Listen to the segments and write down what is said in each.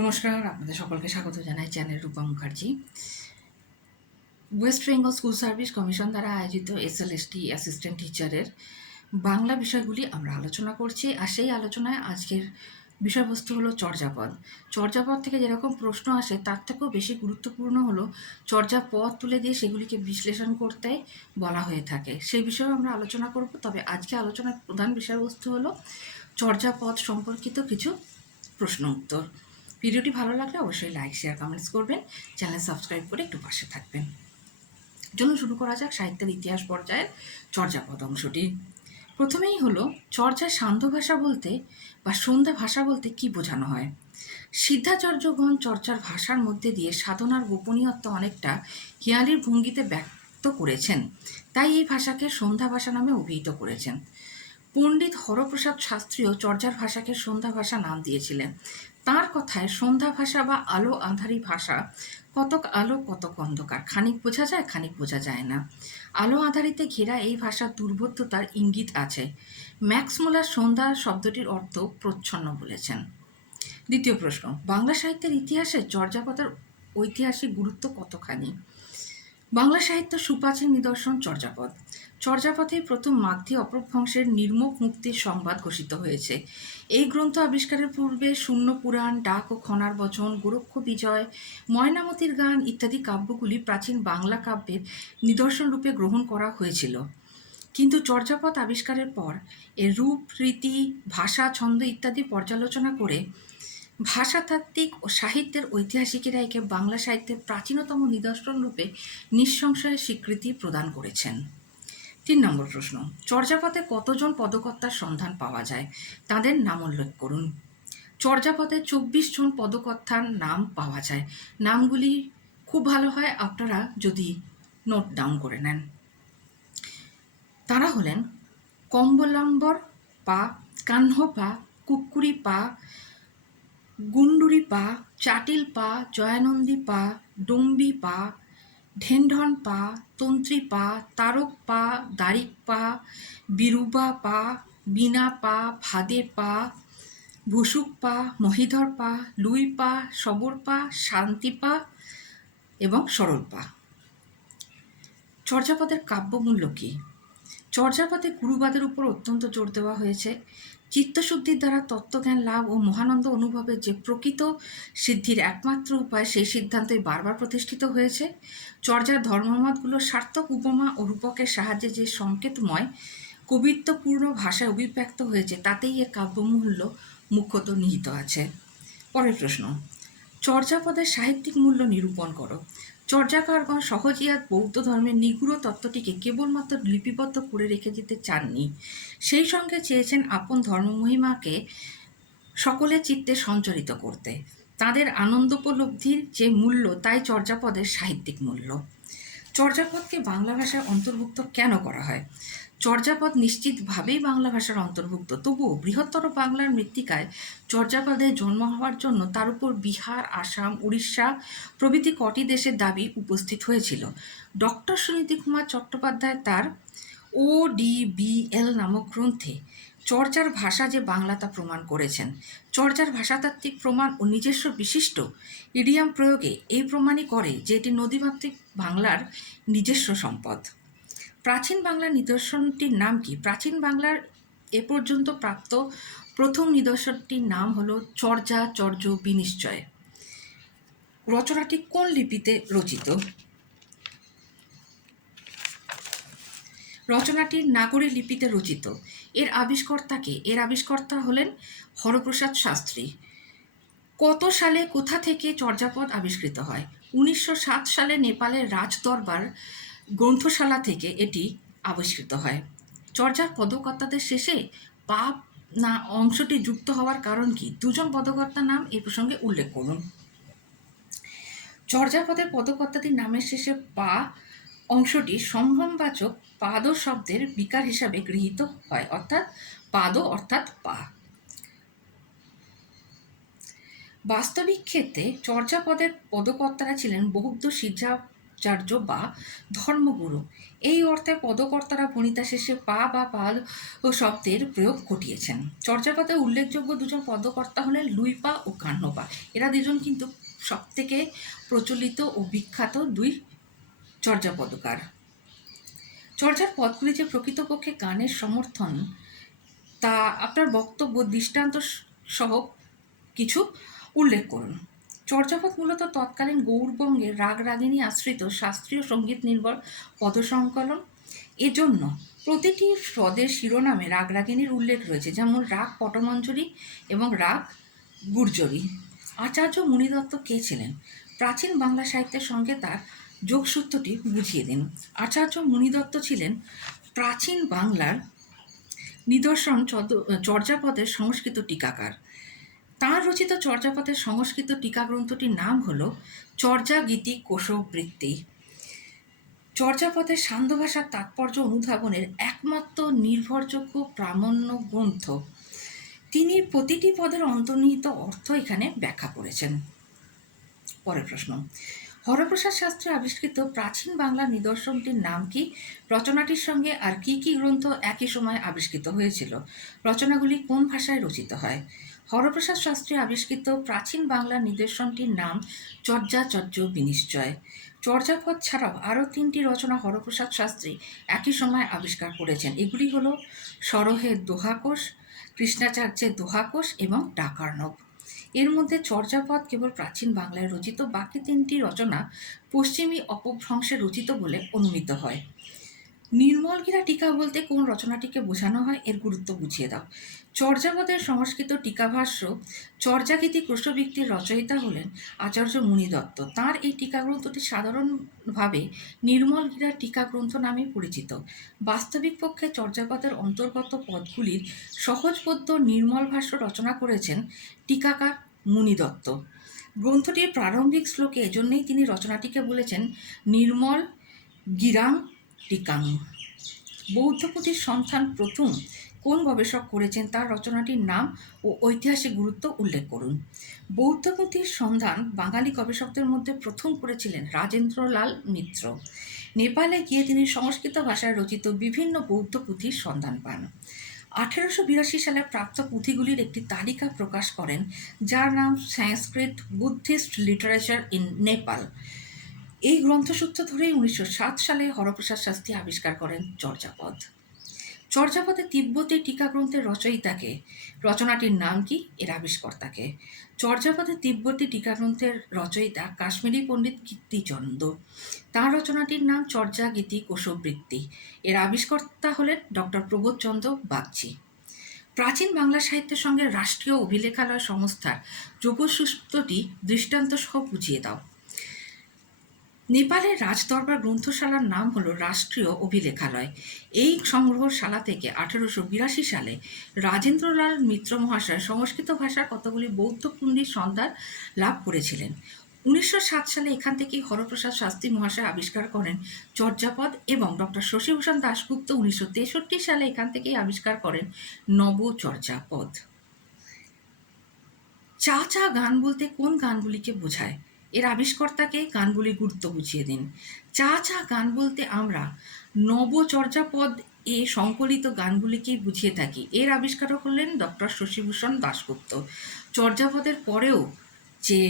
নমস্কার, আপনাদের সকলকে স্বাগত জানাই channel Rupa Mukherjee. West Bengal School Service Commission দ্বারা আয়োজিত এসএলএসটি অ্যাসিস্ট্যান্ট টিচারের বাংলা বিষয়গুলি আমরা আলোচনা করছি আর সেই আলোচনায় আজকের বিষয়বস্তু হলো চর্যাপদ। চর্যাপদ থেকে যেরকম প্রশ্ন আসে, তার থেকেও বেশি গুরুত্বপূর্ণ হলো চর্যাপদ তুলে দিয়ে সেগুলিকে বিশ্লেষণ করতে বলা হয়ে থাকে। সেই বিষয়ে আমরা আলোচনা করব, তবে আজকে আলোচনার প্রধান বিষয়বস্তু হলো চর্যাপদ সম্পর্কিত কিছু প্রশ্ন উত্তর। ভিডিওটি ভালো লাগলে অবশ্যই লাইক শেয়ার কমেন্টস করবেন। চ্যানেল সাবস্ক্রাইব করে একটু পাশে থাকবেন। চলুন শুরু করা যাক সাহিত্যের ইতিহাস পর্যায়ের চর্যাপদ অংশটি। প্রথমেই হলো, চর্যার সান্ধ্য ভাষা বলতে বা সন্ধ্যা ভাষা বলতে কি বোঝানো হয়? সিদ্ধাচার্যগণ চর্চার ভাষার মধ্যে দিয়ে সাধনার গোপনীয়ত্ব অনেকটা হিয়ালির ভঙ্গিতে ব্যক্ত করেছেন। তাই এই ভাষাকে সন্ধ্যা ভাষা নামে অভিহিত করেছেন। পণ্ডিত হরপ্রসাদ শাস্ত্রীও চর্যার ভাষাকে সন্ধ্যা ভাষা নাম দিয়েছিলেন। তার কথায় সন্ধ্যা ভাষা বা আলো আঁধারি ভাষা, কতক আলো, কতক অন্ধকার। খানিক বোঝা যায়, খানিক বোঝা যায় না। আলো আধারিতে ঘেরা এই ভাষার দুর্বোধ্যতার ইঙ্গিত আছে। ম্যাক্স মোলার সন্ধ্যা শব্দটির অর্থ প্রচ্ছন্ন বলেছেন। দ্বিতীয় প্রশ্ন, বাংলা সাহিত্যের ইতিহাসে চর্যাপদের ঐতিহাসিক গুরুত্ব কতখানি? বাংলা সাহিত্য সুপ্রাচীন নিদর্শন চর্যাপদ। চর্যাপথে প্রথম মাগধী অপভ্রংশের নির্মুখ মুক্তির সংবাদ ঘোষিত হয়েছে। এই গ্রন্থ আবিষ্কারের পূর্বে শূন্য পুরাণ, ডাক ও খনার বচন, গোরক্ষ বিজয়, ময়নামতির গান ইত্যাদি কাব্যগুলি প্রাচীন বাংলা কাব্যের নিদর্শন রূপে গ্রহণ করা হয়েছিল। কিন্তু চর্যাপদ আবিষ্কারের পর এর রূপ, রীতি, ভাষা, ছন্দ ইত্যাদি পর্যালোচনা করে ভাষাতাত্ত্বিক ও সাহিত্যের ঐতিহাসিকেরা একে বাংলা সাহিত্যের প্রাচীনতম নিদর্শন রূপে নিঃসংশয়ে স্বীকৃতি প্রদান করেছেন। তিন নম্বর প্রশ্ন, চর্যাপদে কতজন পদকর্তার সন্ধান পাওয়া যায়? তাদের নাম উল্লেখ করুন। চর্যাপদে চব্বিশ জন পদকর্তার নাম পাওয়া যায়। নামগুলি খুব ভালো হয়, আপনারা যদি নোট ডাউন করে নেন। তারা হলেন কম্বলাম্বর পা, কাহ্ন পা, কুকুরি পা গুন্ডুরি পা, চাটিল পা, জয়ানন্দী পা, ডম্বি পা, ঢেনঢন পা, তন্ত্রী পা, তারক পা, দারিক পা, বিরুবা পা বিনা পা ভাদে পা, ভুসুক পা, মহিধর পা, লুই পা সবর পা, শান্তি পা এবং সরল পা। চর্যাপদের কাব্যমূল্য কী? চর্যাপদে গুরুবাদের উপর অত্যন্ত জোর দেওয়া হয়েছে। চিত্তশুদ্ধির দ্বারা তত্ত্বজ্ঞান লাভ ও মহানন্দ অনুভবের যে প্রকৃত সিদ্ধির একমাত্র উপায় সেই সিদ্ধান্তই বারবার প্রতিষ্ঠিত হয়েছে। চর্যার ধর্মমতগুলো সার্থক উপমা ও রূপকের সাহায্যে যে সংকেতময়, কবিত্বপূর্ণ ভাষায় অভিব্যক্ত হয়েছে, তাতেই এর কাব্যমূল্য মুখ্যত নিহিত আছে। পরের প্রশ্ন, চর্যাপদের সাহিত্যিক মূল্য নিরূপণ করো। চর্যাকারগণ সহজিয়াত বৌদ্ধ ধর্মের নিগুড় তত্ত্বটিকে কেবলমাত্র লিপিবদ্ধ করে রেখে যেতে চাননি। সেই সঙ্গে চেয়েছেন আপন ধর্মমহিমাকে সকলের চিত্তে সঞ্চরিত করতে। তাদের আনন্দোপলব্ধির যে মূল্য, তাই চর্যাপদের সাহিত্যিক মূল্য। চর্যাপদকে বাংলা ভাষায় অন্তর্ভুক্ত কেন করা হয়? চর্যাপদ নিশ্চিতভাবেই বাংলা ভাষার অন্তর্ভুক্ত। তবুও বৃহত্তর বাংলার মৃত্তিকায় চর্যাপদের জন্ম হওয়ার জন্য তার উপর বিহার, আসাম, উড়িষ্যা প্রভৃতি কটি দেশের দাবি উপস্থিত হয়েছিল। ডক্টর সুনীতি কুমার চট্টোপাধ্যায় তার ও ডি বি এল নামক গ্রন্থে চর্যার ভাষা যে বাংলা তা প্রমাণ করেছেন। চর্চার ভাষাতাত্ত্বিক প্রমাণ ও নিজস্ব বিশিষ্ট ইডিয়াম প্রয়োগে এই প্রমাণই করে যে এটি নদীমাতৃক বাংলার নিজস্ব সম্পদ। প্রাচীন বাংলার নিদর্শনটির নাম কি? প্রাচীন বাংলার এ পর্যন্ত প্রাপ্ত প্রথম নিদর্শনটির নাম হলো চর্যা চর্য বিনিশ্চয়। রচনাটি কোন লিপিতে রচিত? রচনাটি নাগরী লিপিতে রচিত। এর আবিষ্কর্তাকে, এর আবিষ্কর্তা হলেন হরপ্রসাদ শাস্ত্রী। কত সালে কোথা থেকে চর্যাপদ আবিষ্কৃত হয়? উনিশশো সাত সালে নেপালের রাজদরবার গ্রন্থশালা থেকে এটি আবিষ্কৃত হয়। চর্যার পদকর্তাদের শেষে পাপ না অংশটি যুক্ত হওয়ার কারণ কি? দুজন পদকর্তার নাম এই প্রসঙ্গে উল্লেখ করুন। চর্যাপদের পদকর্তাদের নামের শেষে পা অংশটি সম্ভ্রমবাচক পাদ শব্দের বিকার হিসাবে গৃহীত হয়, অর্থাৎ পাদ অর্থাৎ পা। বাস্তবিক ক্ষেত্রে চর্যাপদের পদকর্তারা ছিলেন বৌদ্ধ সিদ্ধা আচার্য বা ধর্মগুরু। এই অর্থে পদকর্তারা বনিতা শেষে পা বা পাল শব্দের প্রয়োগ ঘটিয়েছেন। চর্যাপদে উল্লেখযোগ্য দুজন পদকর্তা হলেন লুইপা ও কান্নপা এরা দুজন কিন্তু সবথেকে প্রচলিত ও বিখ্যাত দুই চর্যাপদকার চর্যার পদগুলি যে প্রকৃতপক্ষে গানের সমর্থন, তা আপনার বক্তব্য, দৃষ্টান্ত সহ কিছু উল্লেখ করুন। চর্যাপদ মূলত তৎকালীন গৌরবঙ্গের রাগ রাগিনী আশ্রিত শাস্ত্রীয় সংগীত নির্ভর পদসংকলন। এজন্য প্রতিটি পদের শিরোনামে রাগ রাগিনীর উল্লেখ রয়েছে, যেমন রাগ পটমঞ্জরি এবং রাগ গুর্জরি। আচার্য মুনিদত্ত কে ছিলেন? প্রাচীন বাংলা সাহিত্যের সঙ্গে তার যোগসূত্রটি বুঝিয়ে দিন। আচার্য মুনিদত্ত ছিলেন প্রাচীন বাংলার নিদর্শন চর্যাপদের সংস্কৃত টিকাকার। তাঁর রচিত চর্যাপদের সংস্কৃত টিকা গ্রন্থটির নাম হল চর্যা গীতি কোশবৃত্তি চর্যাপদের সান্ধ্য ভাষার তাৎপর্য অনুধাবনের একমাত্র নির্ভরযোগ্য প্রামাণ্য গ্রন্থ। তিনি প্রতিটি পদের অন্তর্নিহিত অর্থ এখানে ব্যাখ্যা করেছেন। পরের প্রশ্ন হরপ্রসাদ শাস্ত্রী আবিষ্কৃত প্রাচীন বাংলা নিদর্শনটির নাম কি? রচনাটির সঙ্গে আর কি কি গ্রন্থ একই সময় আবিষ্কৃত হয়েছিল? রচনাগুলি কোন ভাষায় রচিত হয়? হরপ্রসাদ শাস্ত্রী আবিষ্কৃত প্রাচীন বাংলা নিদর্শনটির নাম চর্যাচর্য বিনিশ্চয়। চর্যাপদ ছাড়াও আরও তিনটি রচনা হরপ্রসাদ শাস্ত্রী একই সময় আবিষ্কার করেছেন। এগুলি হল সরহের দোহাকোষ কৃষ্ণাচার্যের দোহাকোষ এবং ডাকার্ণব এর মধ্যে চর্যাপদ কেবল প্রাচীন বাংলায় রচিত, বাকি তিনটি রচনা পশ্চিমী অপভ্রংশে রচিত বলে অনুমিত হয়। নির্মলগিরা টিকা বলতে কোন রচনাটিকে বোঝানো হয় এর গুরুত্ব বুঝিয়ে দাও। চর্যাপদের সংস্কৃত টিকাভাষ্য চর্যাগীতি কৃষ্ণবৃত্তির রচয়িতা হলেন আচার্য মুনি দত্ত। তাঁর এই টিকা গ্রন্থটি সাধারণভাবে নির্মল নির্মলগিরা টিকা গ্রন্থ নামে পরিচিত। বাস্তবিক পক্ষে চর্যাপদের অন্তর্গত পদগুলির সহজবোধ্য নির্মল ভাষ্য রচনা করেছেন টিকাকার মুনি দত্ত। গ্রন্থটির প্রারম্ভিক শ্লোকে এজন্যই তিনি রচনাটিকে বলেছেন, নির্মল গিরাং টিকাং বৌদ্ধপুঁথির সন্ধান প্রথম কোন গবেষক করেছেন তার রচনাটির নাম ও ঐতিহাসিক গুরুত্ব উল্লেখ করুন। বৌদ্ধপুঁথির সন্ধান বাঙালি গবেষকদের মধ্যে প্রথম করেছিলেন রাজেন্দ্রলাল মিত্র। নেপালে গিয়ে তিনি সংস্কৃত ভাষায় রচিত বিভিন্ন বৌদ্ধ পুঁথির সন্ধান পান। আঠেরোশো বিরাশি সালে প্রাপ্ত পুঁথিগুলির একটি তালিকা প্রকাশ করেন, যার নাম Sanskrit Buddhist Literature in Nepal. এই গ্রন্থসূত্র ধরেই উনিশশো সাত সালে হরপ্রসাদ শাস্ত্রী আবিষ্কার করেন চর্যাপদ। চর্যাপদে তিব্বতী টিকা গ্রন্থের রচয়িতাকে, রচনাটির নাম কি? এর আবিষ্কর্তাকে। চর্যাপদে তিব্বতী টিকা গ্রন্থের রচয়িতা কাশ্মীরি পণ্ডিত কীর্তিচন্দ। তাঁর রচনাটির নাম চর্যা গীতি কোশবৃত্তি। এর আবিষ্কর্তা হলেন ডক্টর প্রবোধচন্দ্র বাগচি। প্রাচীন বাংলা সাহিত্যের সঙ্গে রাষ্ট্রীয় অভিলেখালয় সংস্থার যোগসূত্রটি দৃষ্টান্ত সহ বুঝিয়ে দাও। নেপালের রাজদরবার গ্রন্থশালার নাম হলো রাষ্ট্রীয় অভিলেখালয়। এই সংগ্রহশালা থেকে আঠেরোশো বিরাশি সালে রাজেন্দ্রলাল মিত্র মহাশয় সংস্কৃত ভাষার কতগুলি বৌদ্ধ পুণ্ডির সন্ধান লাভ করেছিলেন? উনিশশো সাত সালে এখান থেকেই হরপ্রসাদ শাস্ত্রী মহাশয় আবিষ্কার করেন চর্যাপদ এবং ডক্টর শশীভূষণ দাশগুপ্ত উনিশশো তেষট্টি সালে এখান থেকেই আবিষ্কার করেন নবচর্যাপদ। চা চা গান বলতে কোন গানগুলিকে বোঝায়? এর আবিষ্কর্তাকে গানগুলির গুরুত্ব বুঝিয়ে দিন। চা চা গান বলতে আমরা নবচর্যাপদ এ সংকলিত গানগুলিকেই বুঝিয়ে থাকি। এর আবিষ্কারক হলেন ডক্টর শশীভূষণ দাশগুপ্ত। চর্যাপদের পরেও যে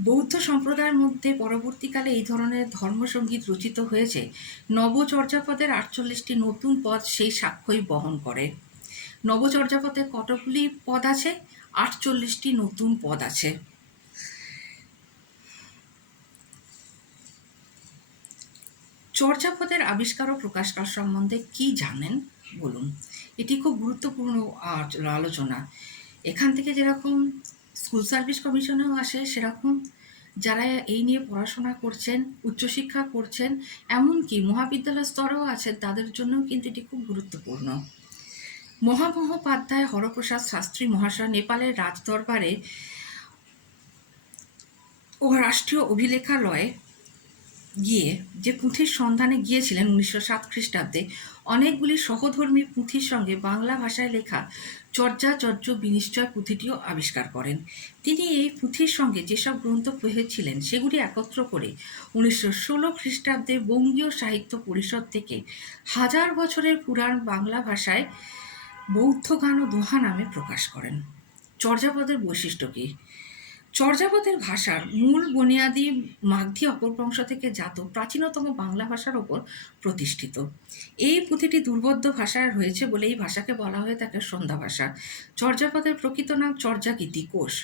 বৌদ্ধ সম্প্রদায়ের মধ্যে পরবর্তীকালে এই ধরনের ধর্মসঙ্গীত রচিত হয়েছে, নবচর্যাপদের আটচল্লিশটি নতুন পদ সেই সাক্ষ্যই বহন করে। নবচর্যাপদের কতগুলি পদ আছে? আটচল্লিশটি নতুন পদ আছে। চর্যাপদের আবিষ্কার ও প্রকাশকার সম্বন্ধে কি জানেন? বলুন। এটি খুব গুরুত্বপূর্ণ আলোচনা। এখান থেকে যেরকম স্কুল সার্ভিস কমিশনেও আসে, সেরকম যারা এই নিয়ে পড়াশোনা করছেন, উচ্চশিক্ষা করছেন, এমনকি মহাবিদ্যালয় স্তরেও আছেন, তাদের জন্যও কিন্তু এটি খুব গুরুত্বপূর্ণ। মহামহোপাধ্যায় হরপ্রসাদ শাস্ত্রী মহাশয় নেপালের রাজদরবারে ও রাষ্ট্রীয় অভিলেখালয়ে গিয়ে যে পুঁথির সন্ধানে গিয়েছিলেন উনিশশো সাত খ্রিস্টাব্দে, অনেকগুলি সহধর্মী পুঁথির সঙ্গে বাংলা ভাষায় লেখা চর্যাচর্য বিনিশ্চয় পুঁথিটিও আবিষ্কার করেন। তিনি এই পুঁথির সঙ্গে যেসব গ্রন্থ পেয়েছিলেন সেগুলি একত্র করে উনিশশো ষোলো খ্রিস্টাব্দে বঙ্গীয় সাহিত্য পরিষদ থেকে হাজার বছরের পুরাণ বাংলা ভাষায় বৌদ্ধ গান ও দোহা নামে প্রকাশ করেন। চর্যাপদের বৈশিষ্ট্য কী? চর্যাপদের ভাষার মূল বুনিয়াদি মাগধী অপভ্রংশ থেকে জাত প্রাচীনতম বাংলা ভাষার ওপর প্রতিষ্ঠিত। এই পুঁথিটি দুর্বদ্ধ ভাষায় রয়েছে বলে এই ভাষাকে বলা হয়ে থাকে সন্ধ্যা ভাষা। চর্যাপদের প্রকৃত নাম চর্যাগীতি কোষ।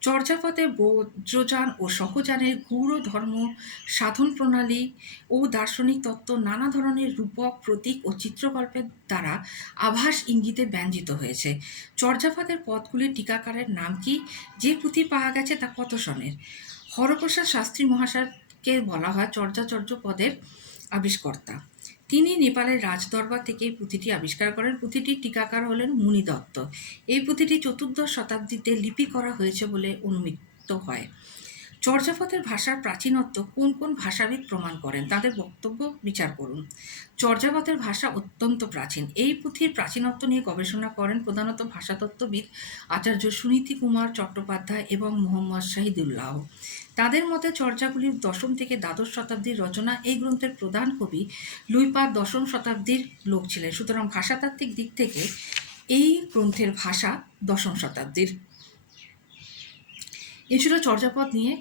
চর্যাপদে বজ্রযান ও সহযানের গৌর ধর্ম, সাধন প্রণালী ও দার্শনিক তত্ত্ব নানা ধরনের রূপক, প্রতীক ও চিত্রকল্পের দ্বারা আভাস ইঙ্গিতে ব্যঞ্জিত হয়েছে। চর্যাপদের পদগুলির টিকাকারের নাম কি? যে পুঁথি পাওয়া গেছে তা কত সনের? হরপ্রসাদ শাস্ত্রী মহাশয়কে বলা হয় চর্যাচর্য পদের আবিষ্কর্তা। তিনি নেপালের রাজদরবার থেকে এই পুঁথিটি আবিষ্কার করেন। পুঁথিটির টিকাকার হলেন মুনি দত্ত। এই পুঁথিটি চতুর্দশ শতাব্দীতে লিপি করা হয়েছে বলে অনুমিত হয়। চর্যাপদের ভাষার প্রাচীনত্ব কোন কোন ভাষাবিদ প্রমাণ করেন? তাদের বক্তব্য, বিচার করুন। চর্যাপদের ভাষা অত্যন্ত প্রাচীন। এই পুঁথির প্রাচীনত্ব নিয়ে গবেষণা করেন প্রধানত ভাষাতত্ত্ববিদ আচার্য সুনীতি কুমার চট্টোপাধ্যায় এবং মোহাম্মদ শাহিদুল্লাহ। তাদের মতে চর্যাগুলির দশম থেকে দ্বাদশ শতাব্দীর রচনা এই গ্রন্থের প্রধান কবি লুইপাদ দশম শতাব্দীর লোক ছিলেন। সুতরাং ভাষাতাত্ত্বিক দিক থেকে এই গ্রন্থের ভাষা দশম শতাব্দীর। এ ছিল চর্যাপদ নিয়ে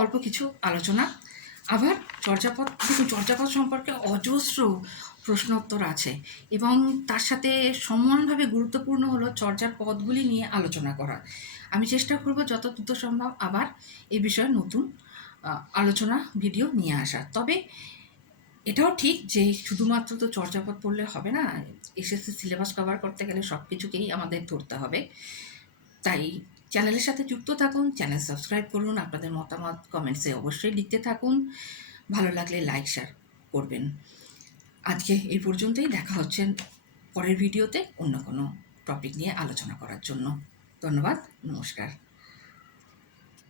অল্প কিছু আলোচনা। আবার চর্যাপদ, দেখুন, চর্যাপদ সম্পর্কে অজস্র প্রশ্নোত্তর আছে এবং তার সাথে সমানভাবে গুরুত্বপূর্ণ হলো চর্যার পদগুলি নিয়ে আলোচনা করা আমি চেষ্টা করব যত দ্রুত সম্ভব আবার এই বিষয়ে নতুন আলোচনা, ভিডিও নিয়ে আসা তবে এটাও ঠিক যে শুধুমাত্র তো চর্যাপদ পড়লে হবে না, এসএসসি সিলেবাস কভার করতে গেলে সব কিছুকেই আমাদের ধরতে হবে। তাই চ্যানেলের সাথে যুক্ত থাকুন, চ্যানেল সাবস্ক্রাইব করুন, আপনাদের মতামত কমেন্টসে অবশ্যই লিখতে থাকুন। ভালো লাগলে লাইক শেয়ার করবেন। আজকে এই পর্যন্তই, দেখা হচ্ছে পরের ভিডিওতে অন্য কোনো টপিক নিয়ে আলোচনা করার জন্য। ধন্যবাদ, নমস্কার।